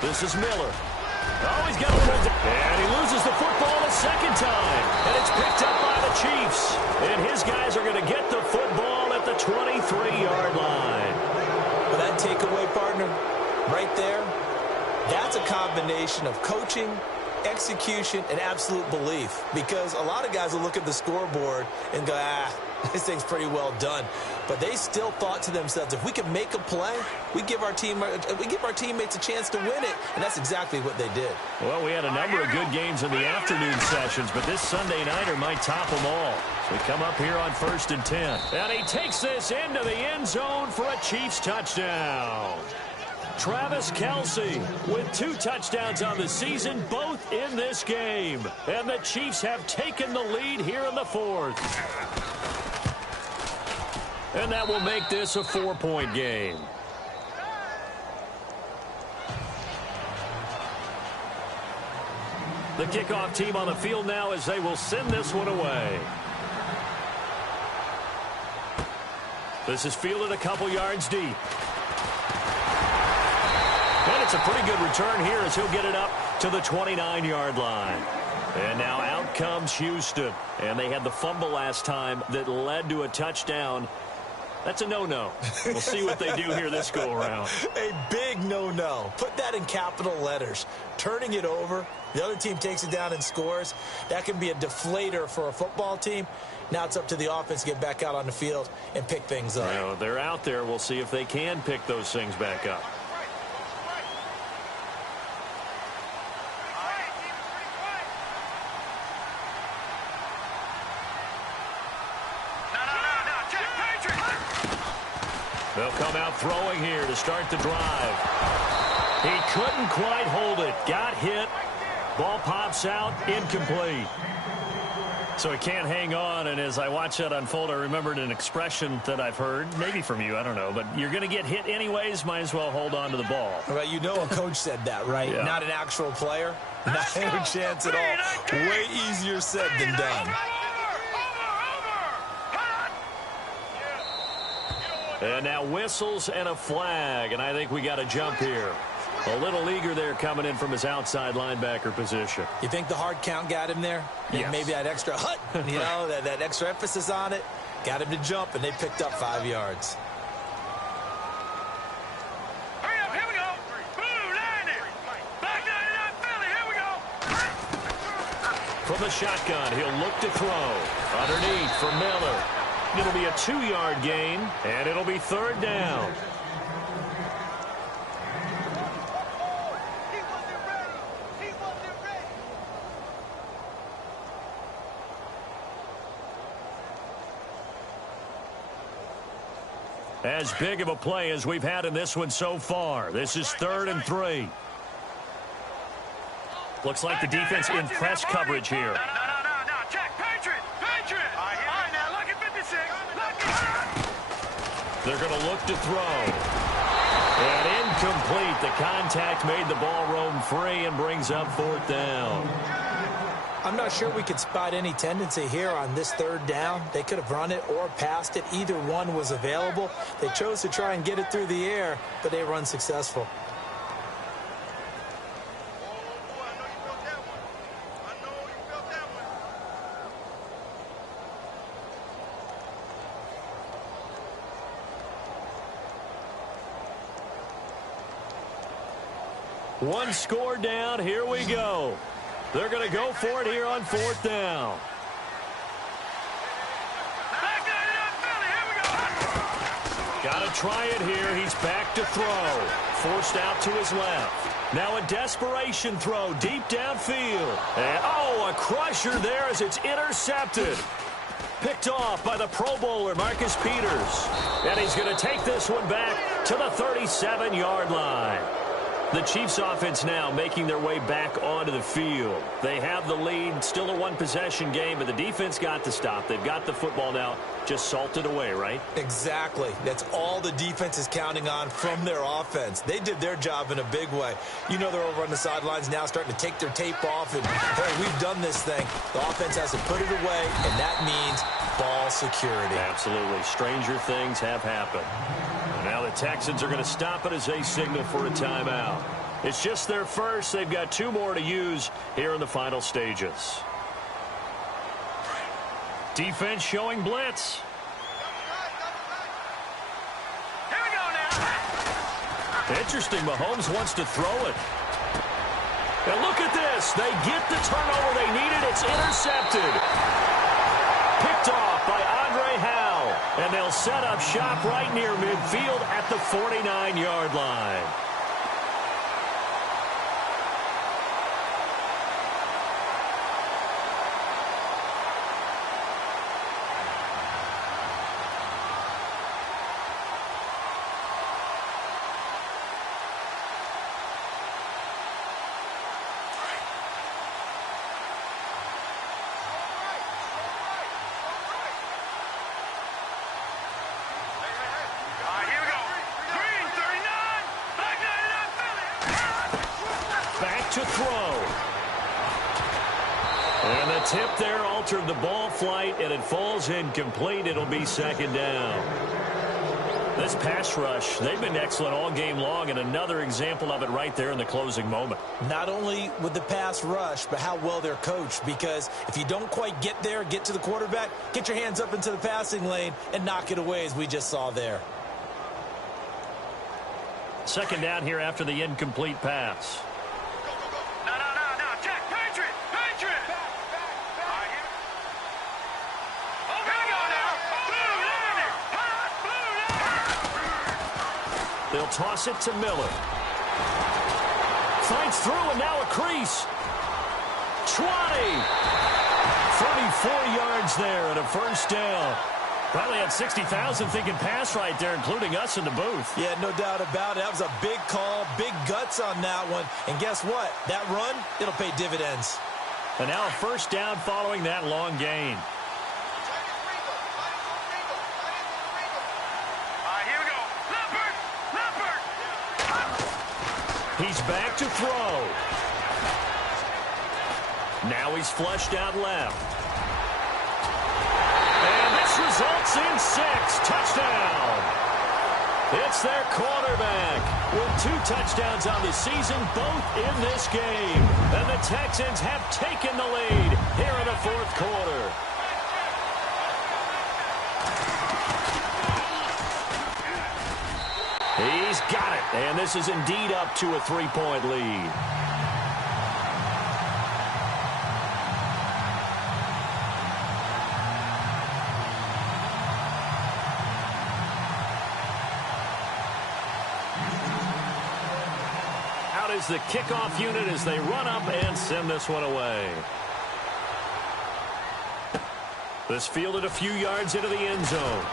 This is Miller. Oh, he's got a little... And he loses the football a second time. And it's picked up by the Chiefs. And his guys are going to get the football at the 23-yard line. Well, that takeaway, partner, right there, that's a combination of coaching, execution, and absolute belief, because a lot of guys will look at the scoreboard and go, this thing's pretty well done, but they still thought to themselves, if we can make a play, we give our teammates a chance to win it, and that's exactly what they did. Well, we had a number of good games in the afternoon sessions, but this Sunday nighter might top them all. So we come up here on 1st and 10, and he takes this into the end zone for a Chiefs touchdown. Travis Kelce with 2 touchdowns on the season, both in this game. And the Chiefs have taken the lead here in the 4th. And that will make this a 4-point game. The kickoff team on the field now as they will send this one away. This is fielded a couple yards deep. And it's a pretty good return here as he'll get it up to the 29-yard line. And now out comes Houston. And they had the fumble last time that led to a touchdown. That's a no-no. We'll see what they do here this go-around. A big no-no. Put that in capital letters. Turning it over, the other team takes it down and scores. That can be a deflator for a football team. Now it's up to the offense to get back out on the field and pick things up. Well, they're out there. We'll see if they can pick those things back up. They'll come out throwing here to start the drive. He couldn't quite hold it. Got hit. Ball pops out. Incomplete. So he can't hang on, and as I watch that unfold, I remembered an expression that I've heard, maybe from you, I don't know, but you're going to get hit anyways, might as well hold on to the ball. Right, you know a coach said that, right? Yeah. Not an actual player. Not a chance at all. Way easier said than done. And now whistles and a flag, and I think we got a jump here. A little eager there coming in from his outside linebacker position. You think the hard count got him there? Yes. Maybe that extra that extra emphasis on it got him to jump, and they picked up 5 yards. Hurry up, here we go. Blue, line it. Back 99 Philly, here we go. From the shotgun, he'll look to throw. Underneath for Miller. It'll be a 2-yard gain, and it'll be 3rd down. As big of a play as we've had in this one so far. This is 3rd and 3. Looks like the defense in press coverage here. No. Check, Patriot. All right, now, look at 56. They're going to look to throw. And incomplete. The contact made the ball roam free and brings up 4th down. I'm not sure we could spot any tendency here on this 3rd down. They could have run it or passed it. Either one was available. They chose to try and get it through the air, but they were unsuccessful. One score down. Here we go. They're going to go for it here on 4th down. Back 99 Philly, here we go. Got to try it here. He's back to throw. Forced out to his left. Now a desperation throw deep downfield. And, a crusher there as it's intercepted. Picked off by the Pro Bowler, Marcus Peters. And he's going to take this one back to the 37-yard line. The Chiefs offense now making their way back onto the field. They have the lead, still a one-possession game, but the defense got to stop. They've got the football now, just salted away, right? Exactly. That's all the defense is counting on from their offense. They did their job in a big way. You know they're over on the sidelines now starting to take their tape off, and, hey, we've done this thing. The offense has to put it away, and that means ball security. Absolutely. Stranger things have happened. Now the Texans are going to stop it as they signal for a timeout. It's just their first. They've got 2 more to use here in the final stages. Defense showing blitz. Here we go now. Interesting. Mahomes wants to throw it. And look at this. They get the turnover they needed. It's intercepted. Picked off by OldRay. And they'll set up shop right near midfield at the 49-yard line. To throw. And the tip there altered the ball flight, and it falls incomplete. It'll be 2nd down. This pass rush, they've been excellent all game long, and another example of it right there in the closing moment. Not only with the pass rush, but how well they're coached, because if you don't quite get there, get to the quarterback, get your hands up into the passing lane and knock it away, as we just saw there. 2nd down here after the incomplete pass. They'll toss it to Miller. Finds through, and now a crease. 20. 34 yards there and a 1st down. Probably had 60,000 thinking pass right there, including us in the booth. Yeah, no doubt about it. That was a big call, big guts on that one. And guess what? That run, it'll pay dividends. And now a 1st down following that long gain. He's back to throw. Now he's flushed out left. And this results in 6. Touchdown. It's their quarterback. with 2 touchdowns on the season, both in this game. And the Texans have taken the lead here in the 4th quarter. He's got it, and this is indeed up to a 3-point lead. Out is the kickoff unit as they run up and send this one away. This fielded a few yards into the end zone.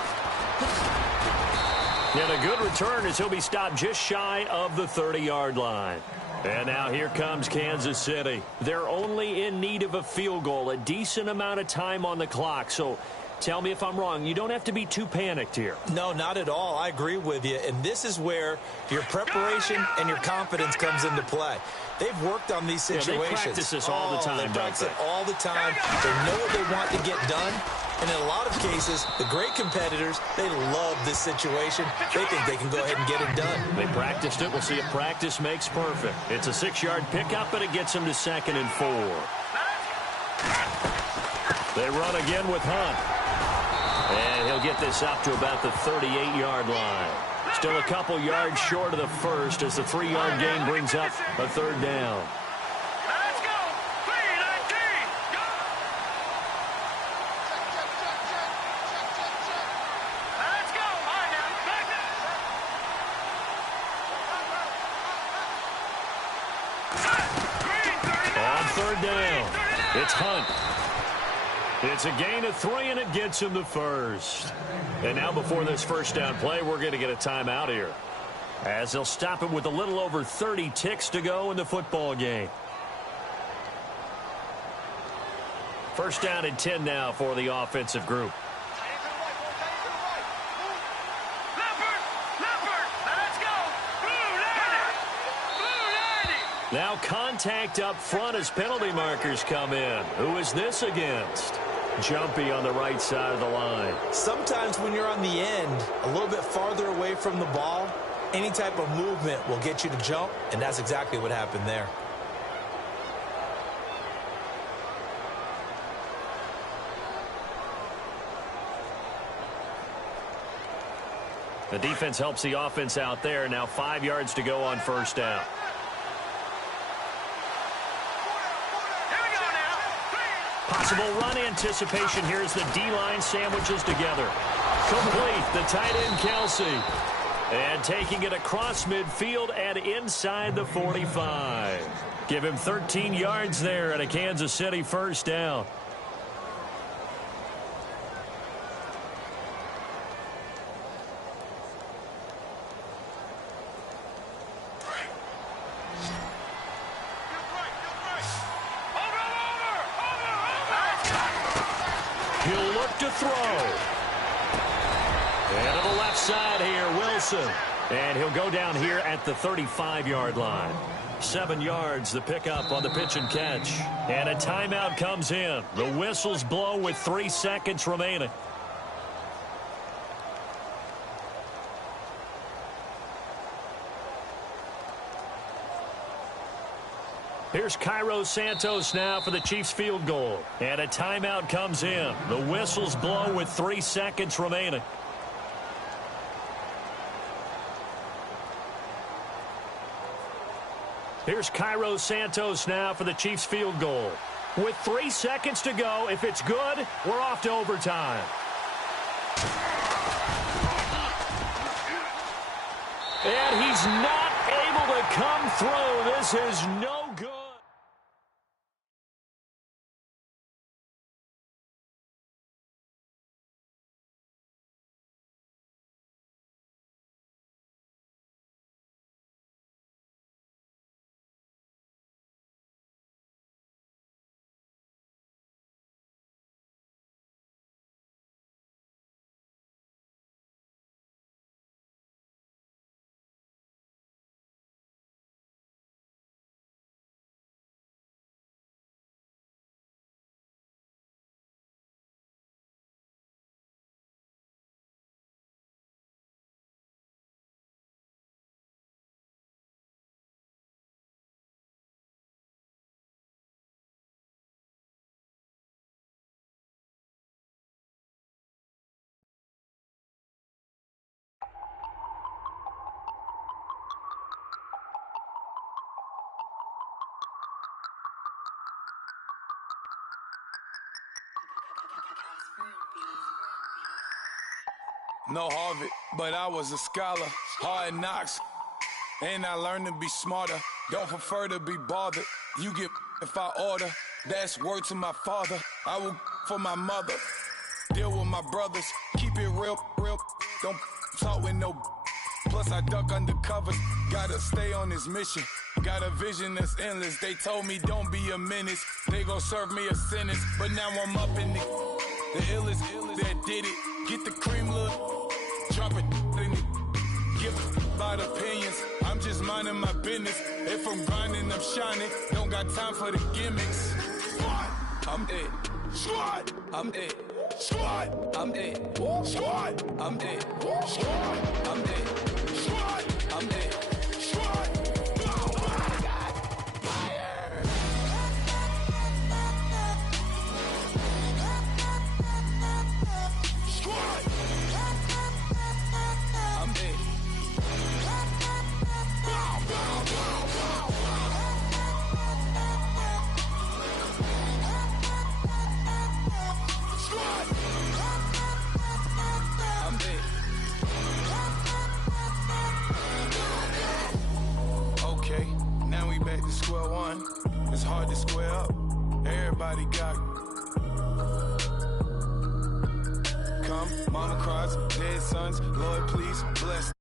And a good return as he'll be stopped just shy of the 30-yard line. And now here comes Kansas City. They're only in need of a field goal, a decent amount of time on the clock. So tell me if I'm wrong. You don't have to be too panicked here. No, not at all. I agree with you. And this is where your preparation and your confidence comes into play. They've worked on these situations. Yeah, they practice this all the time, They practice it all the time. They know what they want to get done. And in a lot of cases, the great competitors, they love this situation. They think they can go ahead and get it done. They practiced it. We'll see if practice makes perfect. It's a 6-yard pickup, but it gets them to 2nd and 4. They run again with Hunt. And he'll get this up to about the 38-yard line. Still a couple yards short of the first as the 3-yard gain brings up a 3rd down. Let's go. 3-19. Go. Let's go. All right, now. Back up. On 3rd down, it's Hunt. It's a gain of 3, and it gets him the first. And now before this first down play, we're going to get a timeout here, as they'll stop it with a little over 30 ticks to go in the football game. First down and 10 now for the offensive group. Let's go. Blue 90. Now contact up front as penalty markers come in. Who is this against? Jumpy on the right side of the line. Sometimes when you're on the end, a little bit farther away from the ball, any type of movement will get you to jump, and that's exactly what happened there. The defense helps the offense out there. Now 5 yards to go on first down. Possible run anticipation. Here's the D-line sandwiches together. Complete. The tight end, Kelsey. And taking it across midfield and inside the 45. Give him 13 yards there and a Kansas City first down. He'll look to throw. And to the left side here, Wilson. And he'll go down here at the 35-yard line. 7 yards, the pickup on the pitch and catch. And a timeout comes in. The whistles blow with 3 seconds remaining. Here's Cairo Santos now for the Chiefs field goal. And a timeout comes in. The whistles blow with 3 seconds remaining. Here's Cairo Santos now for the Chiefs field goal. With 3 seconds to go, if it's good, we're off to overtime. And he's not able to come through. This is no good. No Harvard, but I was a scholar. Hard knocks, and I learned to be smarter. Don't prefer to be bothered. You get if I order. That's word to my father. I will for my mother. Deal with my brothers. Keep it real, real. Don't talk with no. Plus I duck undercover. Gotta stay on this mission. Got a vision that's endless. They told me don't be a menace. They gon' serve me a sentence. But now I'm up in the illest that did it. Get the cream look. Drop it in it. Give about opinions. I'm just minding my business. If I'm grinding, I'm shining. Don't got time for the gimmicks. Squad, I'm it. Squad, I'm it. Squad, I'm it. Squad, I'm it. Squad, I'm it. Squad, I'm it. Squad. Oh my God, fire! Squad, I'm it. Okay, now we back to square one. It's hard to square up. Everybody got. Come, mama cries, dead sons. Lord, please bless.